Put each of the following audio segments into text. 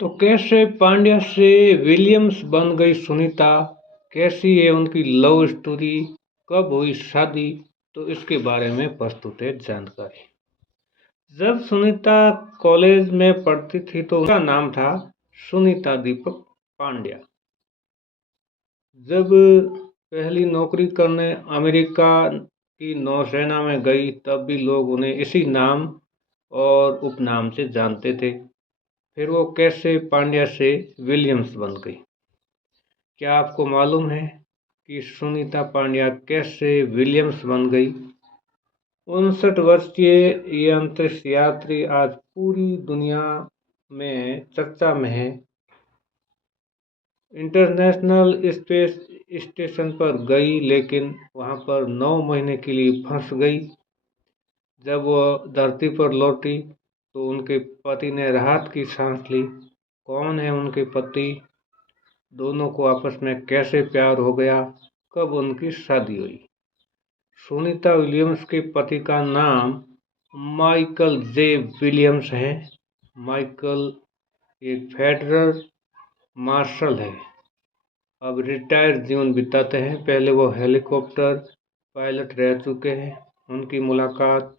तो कैसे पांड्या से विलियम्स बन गई सुनीता, कैसी है उनकी लव स्टोरी, कब हुई शादी, तो इसके बारे में प्रस्तुत है जानकारी। जब सुनीता कॉलेज में पढ़ती थी तो उसका नाम था सुनीता दीपक पांड्या। जब पहली नौकरी करने अमेरिका की नौसेना में गई तब भी लोग उन्हें इसी नाम और उपनाम से जानते थे। फिर वो कैसे पांड्या से विलियम्स बन गई। क्या आपको मालूम है कि सुनीता पांड्या कैसे विलियम्स बन गई? 59 वर्षीय ये अंतरिक्ष यात्री आज पूरी दुनिया में चर्चा में है। इंटरनेशनल स्पेस स्टेशन पर गई लेकिन वहां पर 9 महीने के लिए फंस गई। जब वह धरती पर लौटी तो उनके पति ने राहत की सांस ली। कौन है उनके पति, दोनों को आपस में कैसे प्यार हो गया, कब उनकी शादी हुई? सुनीता विलियम्स के पति का नाम माइकल जे विलियम्स है। माइकल एक फेडरल मार्शल है, अब रिटायर्ड जीवन बिताते हैं। पहले वो हेलीकॉप्टर पायलट रह चुके हैं। उनकी मुलाकात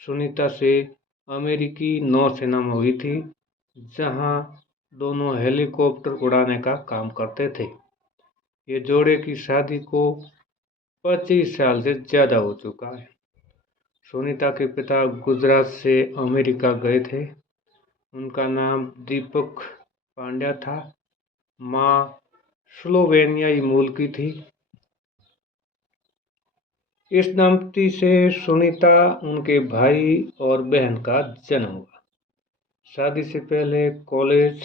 सुनीता से अमेरिकी नौसेना में हुई थी, जहां दोनों हेलीकॉप्टर उड़ाने का काम करते थे। ये जोड़े की शादी को 25 साल से ज़्यादा हो चुका है। सुनीता के पिता गुजरात से अमेरिका गए थे। उनका नाम दीपक पांड्या था। माँ स्लोवेनियाई मूल की थी। इस दंपति से सुनीता, उनके भाई और बहन का जन्म हुआ। शादी से पहले कॉलेज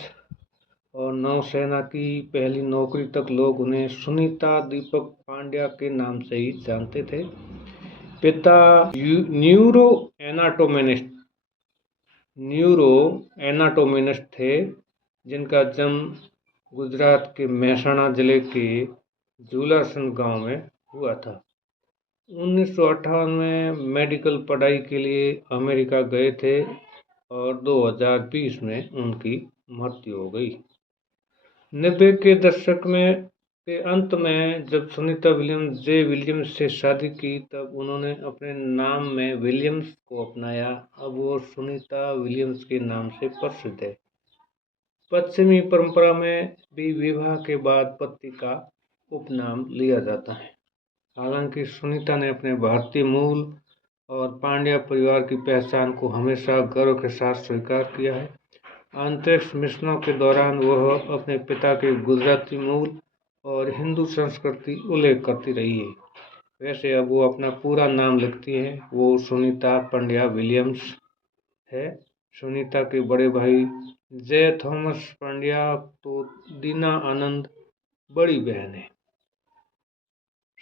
और नौसेना की पहली नौकरी तक लोग उन्हें सुनीता दीपक पांड्या के नाम से ही जानते थे। पिता न्यूरो एनाटोमिस्ट थे, जिनका जन्म गुजरात के मेहसाणा जिले के झूलासन गांव में हुआ था। 1958 में मेडिकल पढ़ाई के लिए अमेरिका गए थे और 2020 में उनकी मृत्यु हो गई। 90 के दशक में के अंत में जब सुनीता विलियम्स से शादी की तब उन्होंने अपने नाम में विलियम्स को अपनाया। अब वो सुनीता विलियम्स के नाम से प्रसिद्ध है। पश्चिमी परंपरा में भी विवाह के बाद पति का उपनाम लिया जाता है। हालांकि सुनीता ने अपने भारतीय मूल और पांड्या परिवार की पहचान को हमेशा गर्व के साथ स्वीकार किया है। अंतरिक्ष मिशनों के दौरान वह अपने पिता के गुजराती मूल और हिंदू संस्कृति उल्लेख करती रही है। वैसे अब वो अपना पूरा नाम लिखती है, वो सुनीता पांड्या विलियम्स है। सुनीता के बड़े भाई जय थॉमस पांड्या तो दीना आनंद बड़ी बहन है।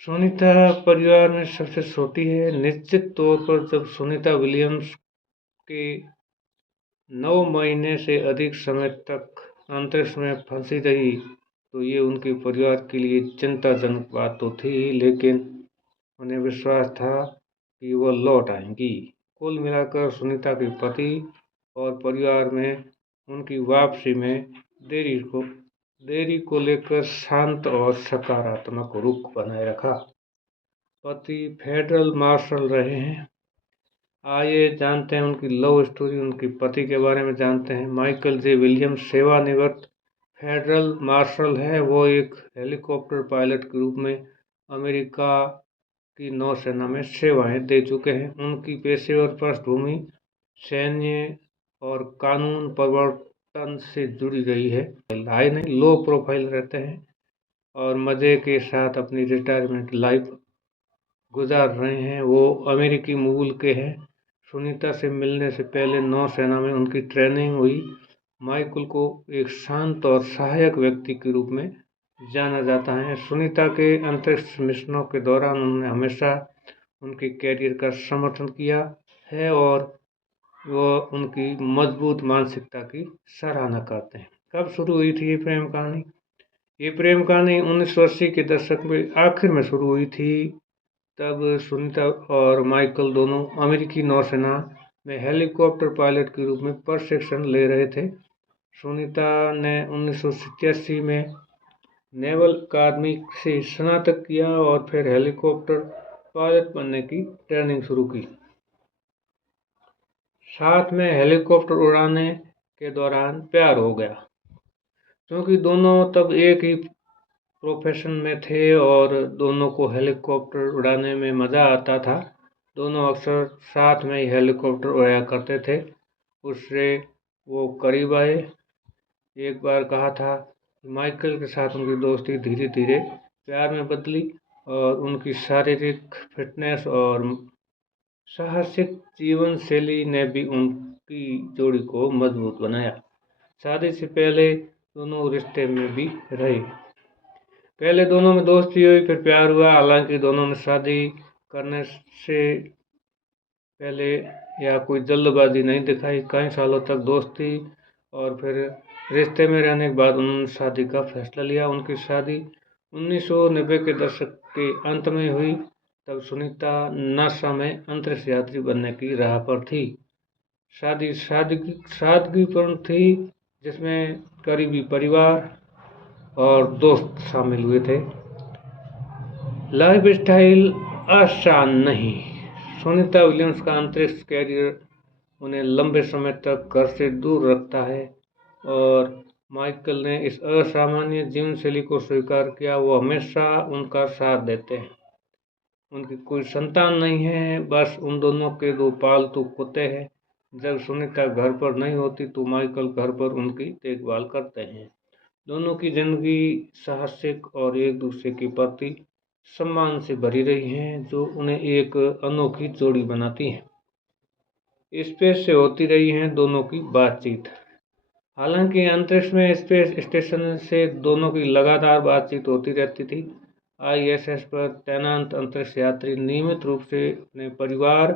सुनीता परिवार में सबसे छोटी है। निश्चित तौर पर जब सुनीता विलियम्स के 9 महीने से अधिक समय तक अंतरिक्ष में फंसी रही तो ये उनके परिवार के लिए चिंताजनक बात तो थी, लेकिन उन्हें विश्वास था कि वह लौट आएंगी। कुल मिलाकर सुनीता के पति और परिवार में उनकी वापसी में देरी को लेकर शांत और सकारात्मक रुख बनाए रखा। पति फेडरल मार्शल रहे हैं। आइए जानते हैं उनकी लव स्टोरी, उनके पति के बारे में जानते हैं। माइकल जे विलियम्स सेवानिवृत्त फेडरल मार्शल है। वो एक हेलीकॉप्टर पायलट के रूप में अमेरिका की नौसेना में सेवाएं दे चुके हैं। उनकी पेशेवर पृष्ठभूमि सैन्य और कानून प्रवर्तन से जुड़ी रही है। हाई नहीं, लो प्रोफाइल रहते हैं और मज़े के साथ अपनी रिटायरमेंट लाइफ गुजार रहे हैं। वो अमेरिकी मूल के हैं। सुनीता से मिलने से पहले नौसेना में उनकी ट्रेनिंग हुई। माइकल को एक शांत और सहायक व्यक्ति के रूप में जाना जाता है। सुनीता के अंतरिक्ष मिशनों के दौरान उन्होंने हमेशा उनके कैरियर का समर्थन किया है और वह उनकी मजबूत मानसिकता की सराहना करते हैं। कब शुरू हुई थी ये प्रेम कहानी? ये प्रेम कहानी 1980 के दशक में आखिर में शुरू हुई थी। तब सुनीता और माइकल दोनों अमेरिकी नौसेना में हेलीकॉप्टर पायलट के रूप में प्रशिक्षण ले रहे थे। सुनीता ने 1987 में नेवल अकादमी से स्नातक किया और फिर हेलीकॉप्टर पायलट बनने की ट्रेनिंग शुरू की। साथ में हेलीकॉप्टर उड़ाने के दौरान प्यार हो गया, क्योंकि दोनों तब एक ही प्रोफेशन में थे और दोनों को हेलीकॉप्टर उड़ाने में मज़ा आता था। दोनों अक्सर साथ में ही हेलीकॉप्टर उड़ाया करते थे। उससे वो करीब आए। एक बार कहा था, माइकल के साथ उनकी दोस्ती धीरे धीरे प्यार में बदली और उनकी शारीरिक फिटनेस और साहसिक जीवन शैली ने भी उनकी जोड़ी को मजबूत बनाया। शादी से पहले दोनों रिश्ते में भी रहे। पहले दोनों में दोस्ती हुई, फिर प्यार हुआ। हालांकि दोनों ने शादी करने से पहले या कोई जल्दबाजी नहीं दिखाई। कई सालों तक दोस्ती और फिर रिश्ते में रहने के बाद उन्होंने शादी का फैसला लिया। उनकी शादी 1990 के दशक के अंत में हुई। तब सुनीता नासा में अंतरिक्ष यात्री बनने की राह पर थी। शादी सादगीपूर्ण थी, जिसमें करीबी परिवार और दोस्त शामिल हुए थे। लाइफ स्टाइल आसान नहीं। सुनीता विलियम्स का अंतरिक्ष कैरियर उन्हें लंबे समय तक घर से दूर रखता है और माइकल ने इस असामान्य जीवन शैली को स्वीकार किया। वो हमेशा उनका साथ देते हैं। उनकी कोई संतान नहीं है, बस उन दोनों के 2 पालतू कुत्ते हैं। जब सुनीता घर पर नहीं होती तो माइकल घर पर उनकी देखभाल करते हैं। दोनों की जिंदगी साहसिक और एक दूसरे के प्रति सम्मान से भरी रही है, जो उन्हें एक अनोखी जोड़ी बनाती है। स्पेस से होती रही है दोनों की बातचीत। हालांकि अंतरिक्ष में स्पेस स्टेशन से दोनों की लगातार बातचीत होती रहती थी। ISS पर तैनात अंतरिक्ष यात्री नियमित रूप से अपने परिवार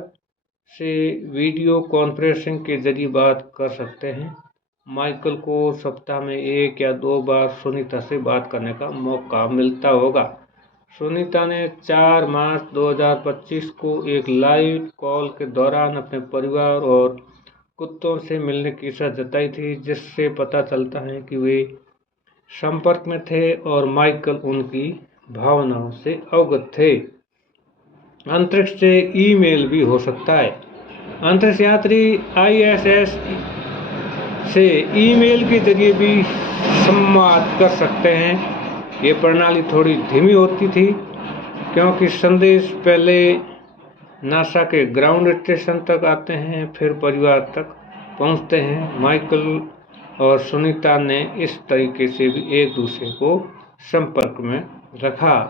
से वीडियो कॉन्फ्रेंसिंग के जरिए बात कर सकते हैं। माइकल को सप्ताह में 1 या 2 बार सुनीता से बात करने का मौका मिलता होगा। सुनीता ने 4 मार्च 2025 को एक लाइव कॉल के दौरान अपने परिवार और कुत्तों से मिलने की इच्छा जताई थी, जिससे पता चलता है कि वे संपर्क में थे और माइकल उनकी भावनाओं से अवगत थे। अंतरिक्ष से ईमेल भी हो सकता है। अंतरिक्ष यात्री ISS से ईमेल के जरिए भी संवाद कर सकते हैं। ये प्रणाली थोड़ी धीमी होती थी, क्योंकि संदेश पहले नासा के ग्राउंड स्टेशन तक आते हैं, फिर परिवार तक पहुंचते हैं। माइकल और सुनीता ने इस तरीके से भी एक दूसरे को संपर्क में रखा।